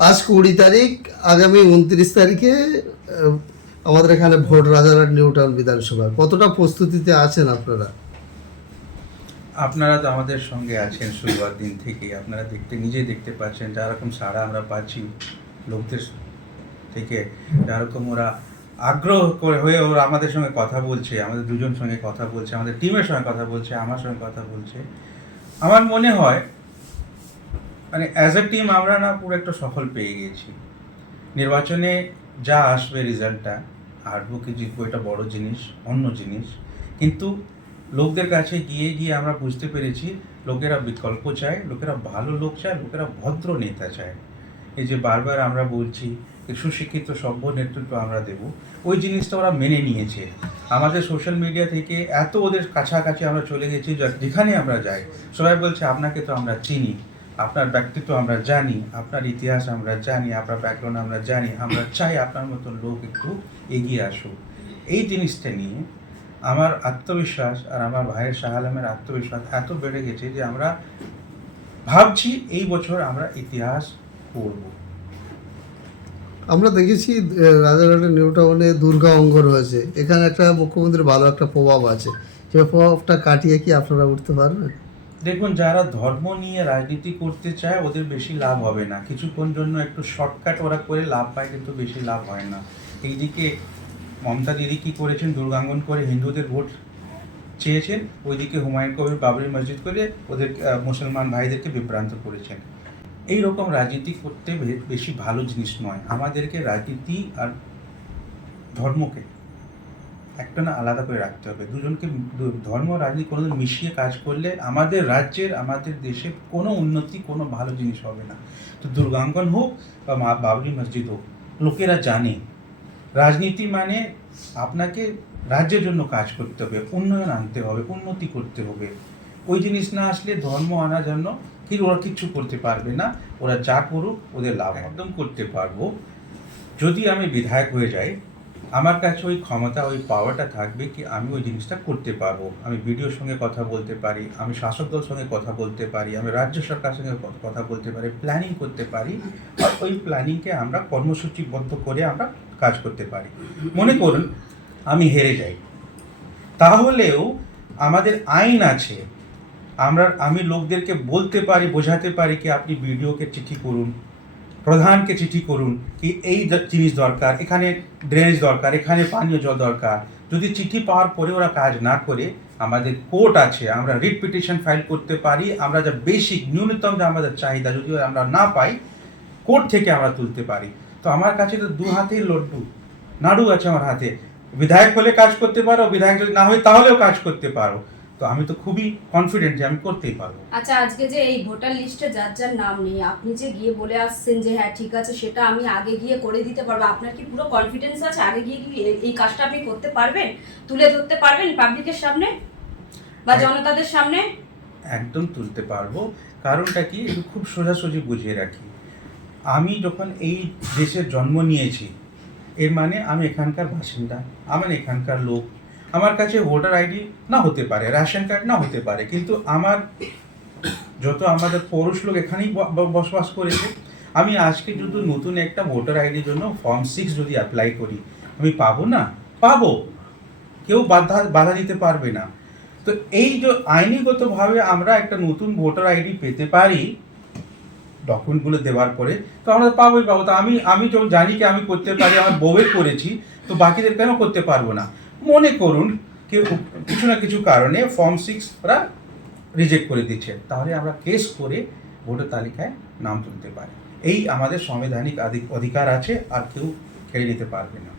আজ 20 তারিখ, আগামী 29 তারিখে আমাদের এখানে ভোট, রাজারহাট নিউ টাউন বিধানসভা। কতটা প্রস্তুতিতে আছেন আপনারা? আপনারা তো আমাদের সঙ্গে আছেন শুরুয়ার দিন থেকেই। আপনারা নিজেই দেখতে পাচ্ছেন যেরকম সাড়া আমরা পাচ্ছি লোকদের থেকে, যেরকম ওরা আগ্রহ করে হয়ে ওরা আমাদের সঙ্গে কথা বলছে, আমাদের দুজন সঙ্গে কথা বলছে, আমাদের টিমের সঙ্গে কথা বলছে, আমার সঙ্গে কথা বলছে। আমার মনে হয় মানে অ্যাজ এ টিম আমরা না পুরো একটা সফল পেয়ে গেছি। নির্বাচনে যা আসবে রেজাল্টটা, হারবো কি জিতবো এটা বড় জিনিস, অন্য জিনিস। কিন্তু লোকদের কাছে গিয়ে গিয়ে আমরা বুঝতে পেরেছি লোকেরা বিকল্প চায়, লোকেরা ভালো লোক চায়, লোকেরা ভদ্র নেতা চায়। এই যে বারবার আমরা বলছি সুশিক্ষিত সভ্য নেতৃত্ব আমরা দেব, ওই জিনিসটা ওরা মেনে নিয়েছে। আমাদের সোশ্যাল মিডিয়া থেকে এত ওদের কাছাকাছি আমরা চলে গেছি, যেখানে আমরা যাই সবাই বলছে আপনাকে তো আমরা চিনি, আপনার ব্যক্তিত্ব আমরা জানি, আপনার ইতিহাস আমরা জানি, আপনার ব্যাকগ্রাউন্ড আমরা জানি, আমরা চাই আপনার মতন লোক একটু এগিয়ে আসুক। এই জিনিসটা নিয়ে আমার আত্মবিশ্বাস আর আমার ভাইয়ের শাহ আলমের আত্মবিশ্বাস এত বেড়ে গেছে যে আমরা ভাবছি এই বছর আমরা ইতিহাস করব। আমরা দেখেছি রাজারহাটের নিউ টাউনে দুর্গা অঙ্গন হয়েছে, এখানে একটা মুখ্যমন্ত্রীর ভালো একটা প্রভাব আছে, সেই প্রভাবটা কাটিয়ে কি আপনারা উঠতে পারবেন? দেখুন, যারা ধর্ম নিয়ে রাজনীতি করতে চায় ওদের বেশি লাভ হবে না। কিছুক্ষণ জন্য একটু শর্টকাট ওরা করে লাভ পায়, কিন্তু বেশি লাভ হয় না। এইদিকে মমতা দিদি কী করেছেন, দুর্গাঙ্গন করে হিন্দুদের ভোট চেয়েছেন, ওইদিকে হুমায়ুন কবির বাবরি মসজিদ করে ওদের মুসলমান ভাইদেরকে বিভ্রান্ত করেছেন। এই রকম রাজনীতি করতে বেশি ভালো জিনিস নয়। আমাদেরকে রাজনীতি আর ধর্মকে একটা না আলাদা করে রাখতে হবে। দুজনকে ধর্ম রাজনীতি কোনোদিন মিশিয়ে কাজ করলে আমাদের রাজ্যের, আমাদের দেশে কোনো উন্নতি, কোনো ভালো জিনিস হবে না। তো দুর্গাঙ্গন হোক বা বাবরি মসজিদ হোক, লোকেরা জানে রাজনীতি মানে আপনাকে রাজ্যের জন্য কাজ করতে হবে, উন্নয়ন আনতে হবে, উন্নতি করতে হবে। ওই জিনিস না আসলে ধর্ম আনার জন্য কি ওরা কিচ্ছু করতে পারবে না। ওরা যা করুক ওদের লাভ একদম করতে পারবো যদি আমি বিধায়ক হয়ে যাই। আমার কাছে ওই ক্ষমতা, ওই পাওয়ারটা থাকবে কি আমি ওই জিনিসটা করতে পারবো। আমি বিডিওর সঙ্গে কথা বলতে পারি, আমি শাসক দল সঙ্গে কথা বলতে পারি, আমি রাজ্য সরকার সঙ্গে কথা বলতে পারি, প্ল্যানিং করতে পারি, আর ওই প্ল্যানিংকে আমরা কর্মসূচিবদ্ধ করে আমরা কাজ করতে পারি। মনে করুন আমি হেরে যাই, তাহলেও আমাদের আইন আছে, আমি লোকদেরকে বলতে পারি, বোঝাতে পারি কি আপনি বিডিওকে চিঠি করুন, প্রধানকে চিঠি করুন কি এই জিনিস দরকার, এখানে ড্রেনেজ দরকার, এখানে পানীয় জল দরকার। যদি চিঠি পাওয়ার পরে ওরা কাজ না করে, আমাদের কোর্ট আছে, আমরা রিট পিটিশন ফাইল করতে পারি। আমরা যা বেসিক ন্যূনতম যা আমাদের চাহিদা যদি আমরা না পাই, কোর্ট থেকে আমরা তুলতে পারি। তো আমার কাছে তো দু হাতেই লড্ডু, নাড়ু আছে আমার হাতে। বিধায়ক হলে কাজ করতে পারো, বিধায়ক যদি না হয় তাহলেও কাজ করতে পারো। তো আমি তো খুবই কনফিডেন্ট যে আমি করতেই পারবো। আচ্ছা, আজকে যে এই ভোটার লিস্টে যার যার নাম নেই, আপনি যে গিয়ে বলে আসছেন যে হ্যাঁ ঠিক আছে সেটা আমি আগে গিয়ে করে দিতে পারবো, আপনার কি পুরো কনফিডেন্স আছে আগে গিয়ে কি এই কাজটা আপনি করতে পারবেন, তুলে ধরতে পারবেন পাবলিকের সামনে বা জনতাদের সামনে? একদম তুলতে পারবো। কারণটা কি, একটু খুব সোজাসুজি বুঝিয়ে রাখি। আমি যখন এই দেশের জন্ম নিয়েছি, এর মানে আমি এখানকার বাসিন্দা, আমি এখানকার লোক। আমার কাছে ভোটার আইডি না হতে পারে, রেশন কার্ড না হতে পারে, কিন্তু আমাদের পৌরুষ লোক এখানেই বসবাস করেছে। আমি আজকে যদি নতুন একটা ভোটার আইডির জন্য ফর্ম 6 যদি অ্যাপ্লাই করি, আমি পাবো না? পাবো, কেউ বাধা দিতে পারবে না। তো এই যে আইনিগতভাবে আমরা একটা নতুন ভোটার আইডি পেতে পারি ডকুমেন্টগুলো দেওয়ার পরে, তো আমরা পাবোই পাবো। তো আমি যখন জানি কি আমি করতে পারি, আমার বউয়ের করেছি, তো বাকিদের কেন করতে পারবো না? মনে করুন কেউ কিছু না কিছু কারণে ফর্ম 6 ওরা রিজেক্ট করে দিচ্ছে, তাহলে আমরা কেস করে ভোটার তালিকায় নাম তুলতে পারি। এই আমাদের সাংবিধানিক অধিকার আছে, আর কেউ খেয়ে নিতে পারবে না।